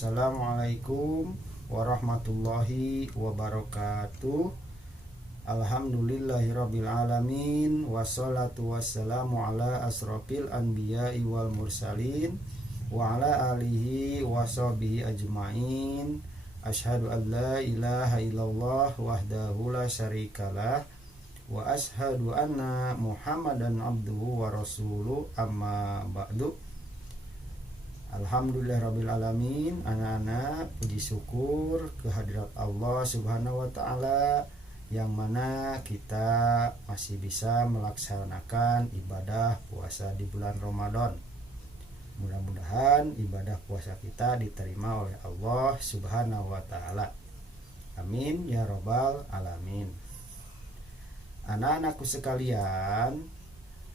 Assalamualaikum warahmatullahi wabarakatuh. Alhamdulillahirabbil alamin, wassalatu wassalamu ala asrofil anbiya'i wal mursalin wa ala alihi wa sahbihi ajmain. Asyhadu an la ilaha illallah wahdahu la syarikalah wa asyhadu anna Muhammadan abduhu wa rasuluh, amma ba'du. Alhamdulillahirabbil alamin. Anak-anak, puji syukur kehadirat Allah Subhanahu wa taala yang mana kita masih bisa melaksanakan ibadah puasa di bulan Ramadan. Mudah-mudahan ibadah puasa kita diterima oleh Allah Subhanahu wa taala. Amin ya rabbal alamin. Anak-anakku sekalian,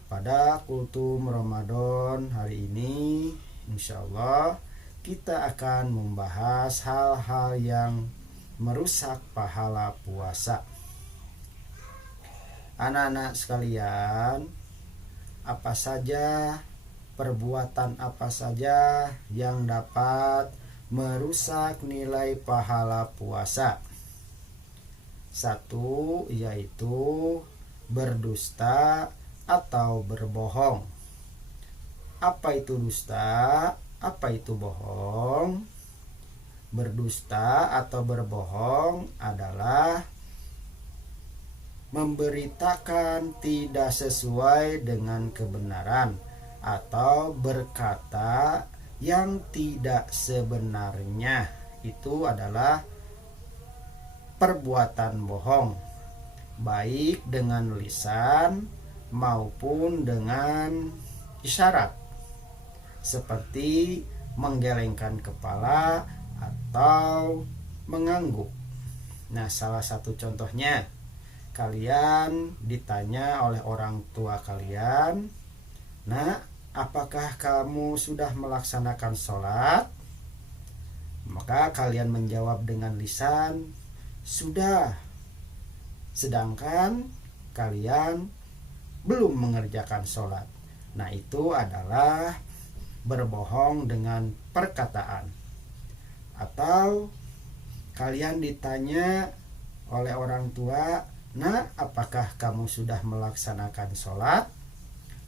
pada kultum Ramadan hari ini insyaallah kita akan membahas hal-hal yang merusak pahala puasa. Anak-anak sekalian, apa saja perbuatan apa saja yang dapat merusak nilai pahala puasa? Satu, yaitu berdusta atau berbohong. Apa itu dusta? Apa itu bohong? Berdusta atau berbohong adalah memberitakan tidak sesuai dengan kebenaran atau berkata yang tidak sebenarnya. Itu adalah perbuatan bohong, baik dengan lisan maupun dengan isyarat, seperti menggelengkan kepala atau mengangguk. Nah, salah satu contohnya, kalian ditanya oleh orang tua kalian, "Nak, apakah kamu sudah melaksanakan sholat?" Maka kalian menjawab dengan lisan, "Sudah." Sedangkan kalian belum mengerjakan sholat. Nah, itu adalah berbohong dengan perkataan. Atau kalian ditanya oleh orang tua, "Nah, apakah kamu sudah melaksanakan sholat?"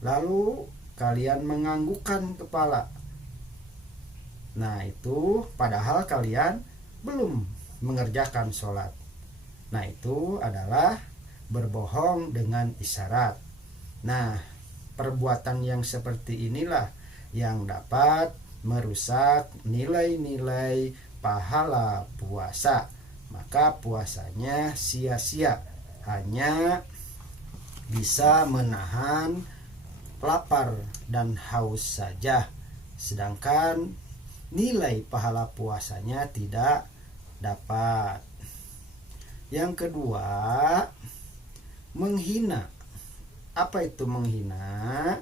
Lalu kalian menganggukkan kepala. Nah, itu padahal kalian belum mengerjakan sholat. Nah, itu adalah berbohong dengan isyarat. Nah, perbuatan yang seperti inilah yang dapat merusak nilai-nilai pahala puasa. Maka puasanya sia-sia, hanya bisa menahan lapar dan haus saja, sedangkan nilai pahala puasanya tidak dapat. Yang kedua, menghina. Apa itu menghina?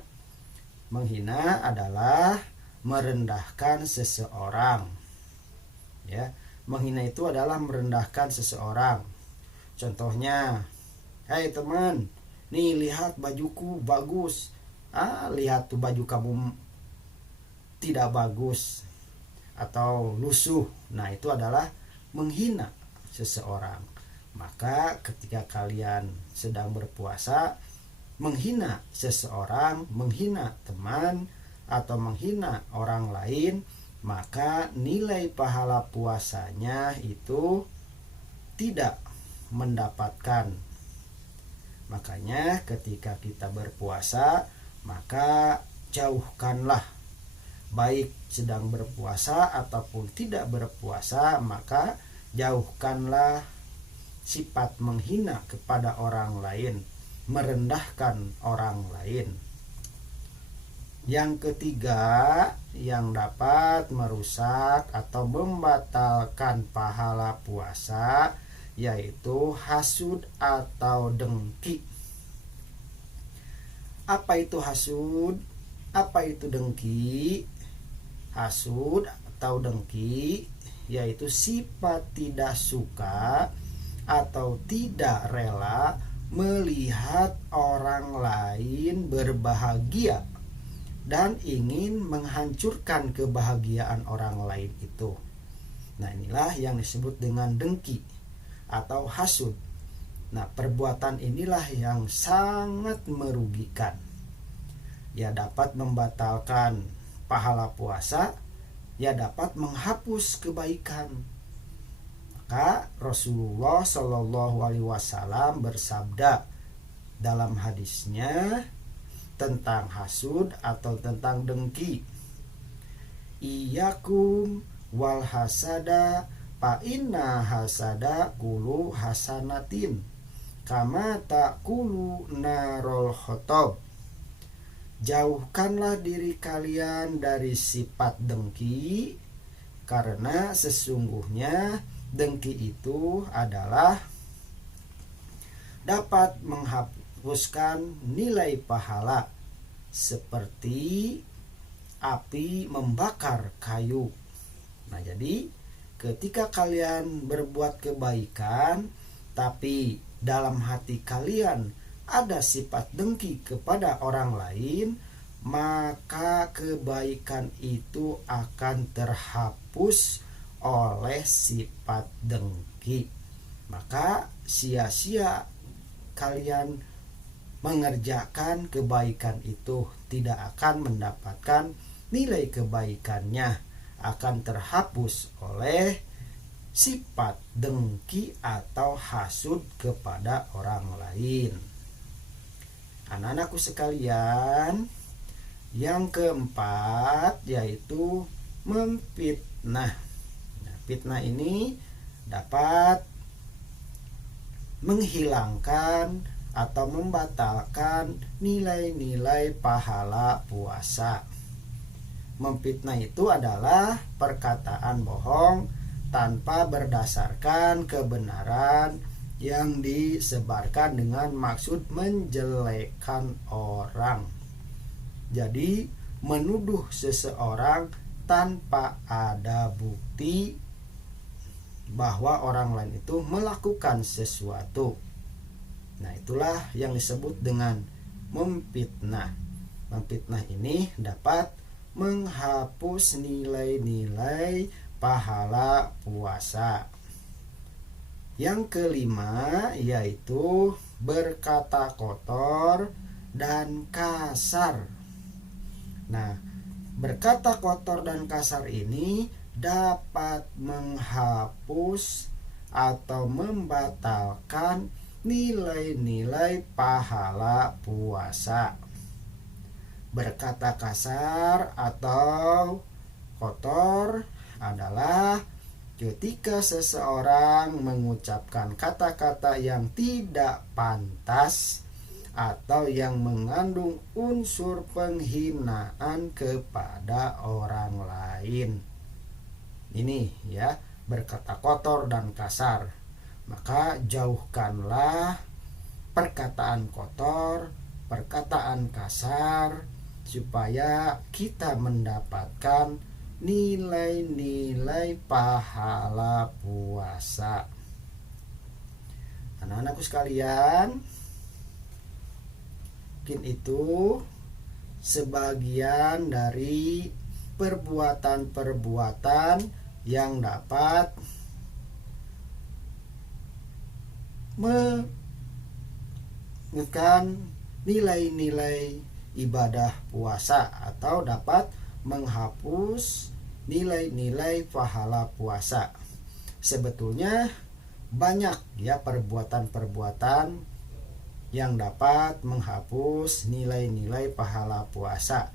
Menghina adalah merendahkan seseorang. Ya, menghina itu adalah merendahkan seseorang. Contohnya, "Hai teman, nih lihat bajuku bagus." Lihat tuh baju kamu tidak bagus atau lusuh. Nah, itu adalah menghina seseorang. Maka ketika kalian sedang berpuasa, menghina seseorang, menghina teman, atau menghina orang lain, maka nilai pahala puasanya itu tidak mendapatkan. Makanya ketika kita berpuasa, maka jauhkanlah, baik sedang berpuasa ataupun tidak berpuasa, maka jauhkanlah sifat menghina kepada orang lain, merendahkan orang lain. Yang ketiga yang dapat merusak atau membatalkan pahala puasa, yaitu hasud atau dengki. Apa itu hasud? Apa itu dengki? Hasud atau dengki yaitu sifat tidak suka atau tidak rela melihat orang lain berbahagia dan ingin menghancurkan kebahagiaan orang lain itu. Nah, inilah yang disebut dengan dengki atau hasud. Nah, perbuatan inilah yang sangat merugikan. Ya, dapat membatalkan pahala puasa, ya dapat menghapus kebaikan. Maka Rasulullah Shallallahu Alaihi Wasallam bersabda dalam hadisnya tentang hasud atau tentang dengki, iyakum wal hasada fa inna hasada kulu hasanatin kama takulu narol khotob. Jauhkanlah diri kalian dari sifat dengki, karena sesungguhnya dengki itu adalah dapat menghapuskan nilai pahala seperti api membakar kayu. Nah, jadi ketika kalian berbuat kebaikan tapi dalam hati kalian ada sifat dengki kepada orang lain, maka kebaikan itu akan terhapus oleh sifat dengki. Maka sia-sia kalian mengerjakan kebaikan itu, tidak akan mendapatkan nilai kebaikannya, akan terhapus oleh sifat dengki atau hasud kepada orang lain. Anak-anakku sekalian, yang keempat yaitu memfitnah. Nah, fitnah ini dapat menghilangkan atau membatalkan nilai-nilai pahala puasa. Memfitnah itu adalah perkataan bohong tanpa berdasarkan kebenaran yang disebarkan dengan maksud menjelekkan orang. Jadi menuduh seseorang tanpa ada bukti bahwa orang lain itu melakukan sesuatu. Nah, itulah yang disebut dengan memfitnah. Memfitnah ini dapat menghapus nilai-nilai pahala puasa. Yang kelima yaitu berkata kotor dan kasar. Nah, berkata kotor dan kasar ini dapat menghapus atau membatalkan nilai-nilai pahala puasa. Berkata kasar atau kotor adalah ketika seseorang mengucapkan kata-kata yang tidak pantas atau yang mengandung unsur penghinaan kepada orang lain. Ini ya, berkata kotor dan kasar. Maka jauhkanlah perkataan kotor, perkataan kasar, supaya kita mendapatkan nilai-nilai pahala puasa. Anak-anakku sekalian, mungkin itu sebagian dari perbuatan-perbuatan yang dapat menekan nilai-nilai ibadah puasa atau dapat menghapus nilai-nilai pahala puasa. Sebetulnya banyak ya perbuatan-perbuatan yang dapat menghapus nilai-nilai pahala puasa.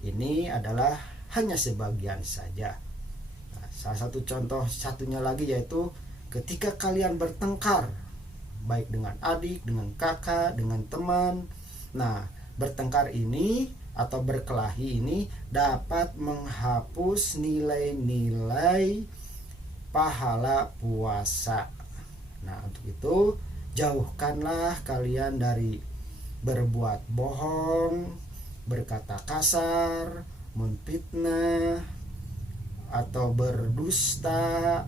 Ini adalah hanya sebagian saja. Nah, salah satu contoh satunya lagi yaitu ketika kalian bertengkar, baik dengan adik, dengan kakak, dengan teman. Nah, bertengkar ini atau berkelahi ini dapat menghapus nilai-nilai pahala puasa. Nah, untuk itu jauhkanlah kalian dari berbuat bohong, berkata kasar, memfitnah, atau berdusta,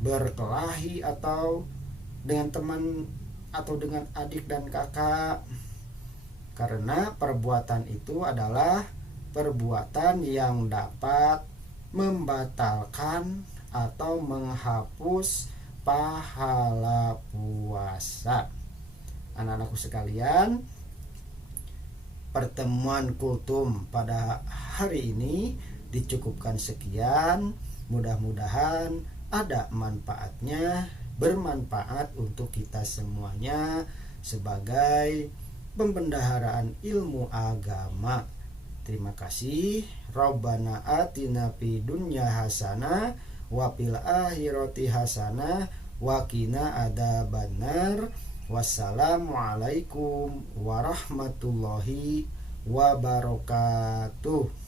berkelahi atau dengan teman atau dengan adik dan kakak. Karena perbuatan itu adalah perbuatan yang dapat membatalkan atau menghapus pahala puasa. Anak-anakku sekalian, pertemuan kultum pada hari ini dicukupkan sekian. Mudah-mudahan ada manfaatnya, bermanfaat untuk kita semuanya sebagai pembendaharaan ilmu agama. Terima kasih. Rabbana atina fid dunya hasanah wa fil akhirati hasanah wa qina adzabannar. Wassalamualaikum warahmatullahi wabarakatuh.